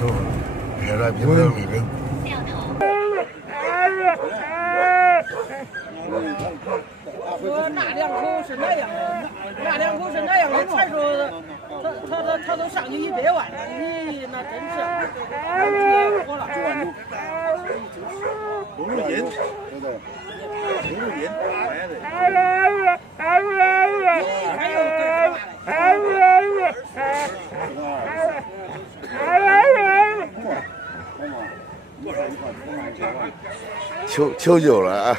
臭了，黑了冰冷的人。说那两口是那样的，那两口是那样的，才说他都上去100万了，咦，那真是火了。公路银，对不对？公路银，哎对。还有求救了啊！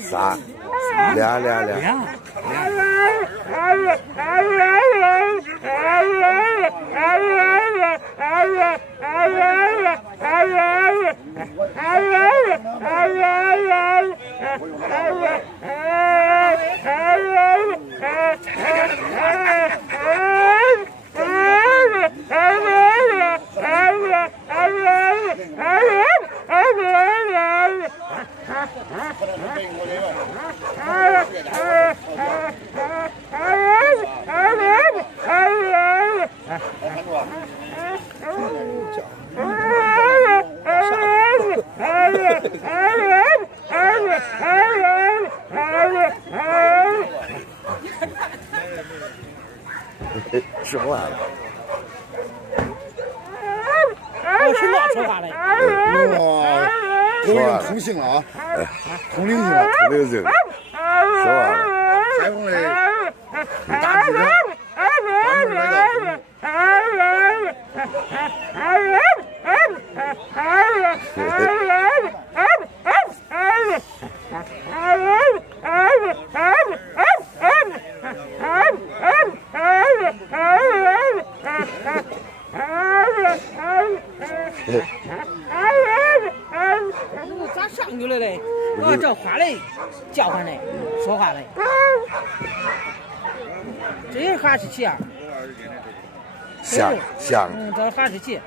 仨，俩。说话了。是乱说话嘞。哇，都用通性了啊，通灵性了，通灵性。说话了。采访嘞大记者，专门来到。咋上去了嘞？我这话嘞，叫唤嘞，说话嘞，这哈士奇啊，像，这哈士奇。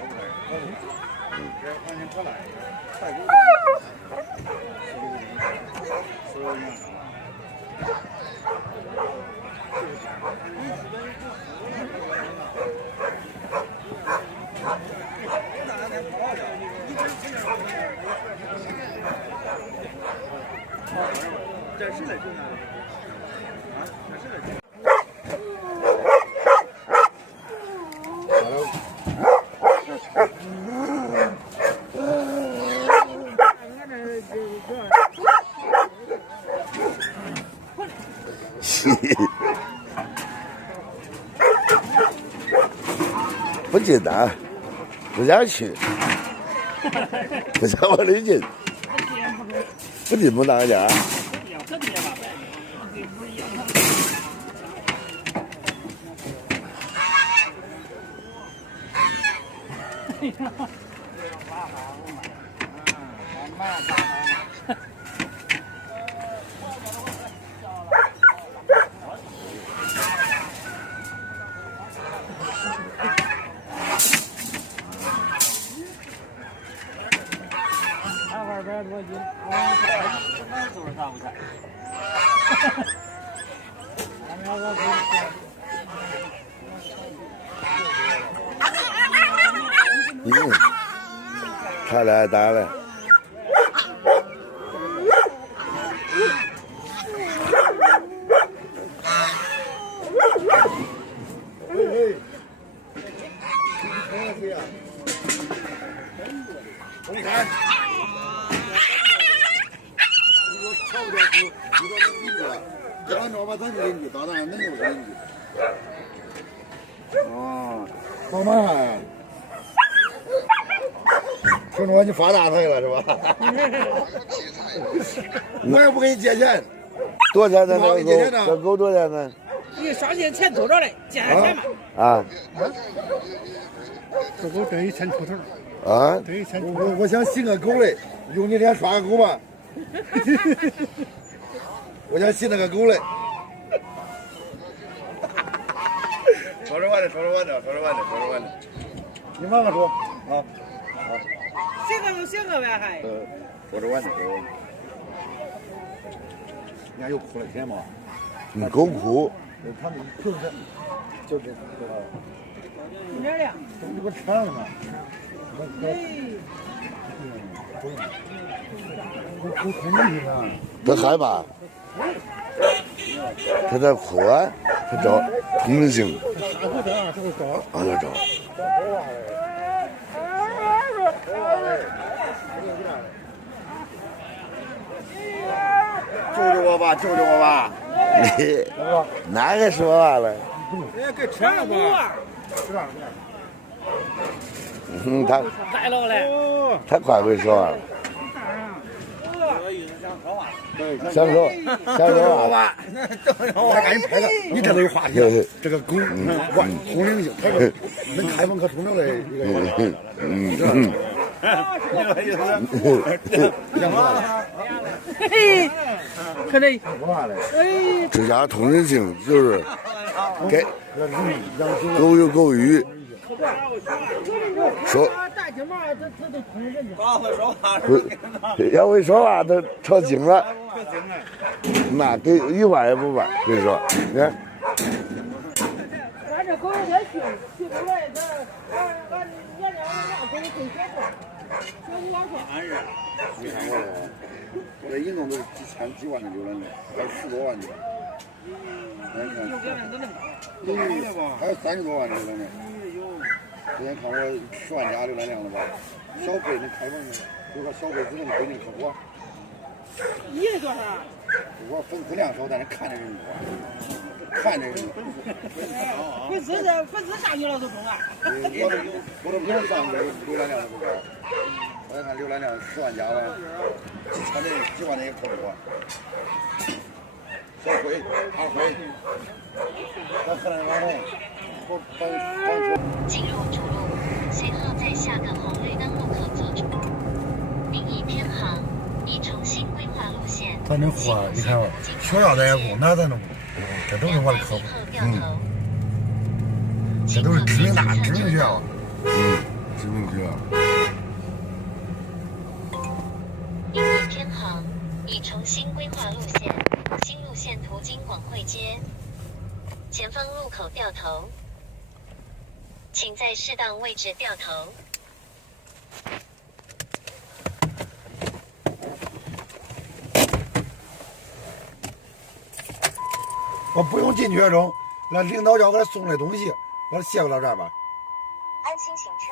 这是的，就那个啊，这是的。不进呐，不想去，不想往里进，不进不当家。200多斤，就是上不去。他俩打了。哦，好嘛，听说你发大财了是吧？我也不给你借钱。多少钱呢？这狗多少钱呢？你上去钱多少嘞？借点钱吧。啊？这狗得1000出头。啊？得1000出头。我想寻个狗嘞，用你脸刷个狗吧。我想寻那个狗嘞。说着玩的。你慢慢说啊。行个就行个呗，还。说着玩的。人家又哭了天嘛。狗哭。他们就是就是。点亮。这不车了吗？他害怕，他在哭啊，他找同情心。啊，他找。救救我吧，救救我吧！哪个说话了？哎，给车了吧？他来了嘞！他快会说话了。想说吧，我赶紧拍个，你这都有话题。这个狗通灵性，它是能开放可通灵的一个。嘿，可得。这家通人性就是给狗有狗语，说大金毛它都通人的。不要会说话都吵醒了，那给一万也不办。跟你说，你看。俺这狗有点凶，去不来它，俺娘家狗会学过，学不完说。没看过了，这一共都是几千几万的浏览量，还有10多万的。还有30多万的浏览量。之前看我10万加浏览量了吧？小辈能开放吗？比如说小辈只能规定客户。你是多少？我粉丝量少，但是看的人多。看的人多。粉丝上去了都中了。我都不用上去，浏览量都不高。我看浏览量10万加了，几千的、几万的也可不多。小辉、二辉，咱河南网红，进入主路，随后在下个红绿灯路口做主。另一偏航，已重新规划路线。咱这货，你看，学校咱也供，哪咱都供，这都是我的客户。这都是知名学校。知名学校。另一偏航，已重新规划路线，新路线途经广汇街，前方路口掉头，请在适当位置掉头。我不用进去中，那领导叫我给他送的东西，我卸不到这儿吧。安心行车。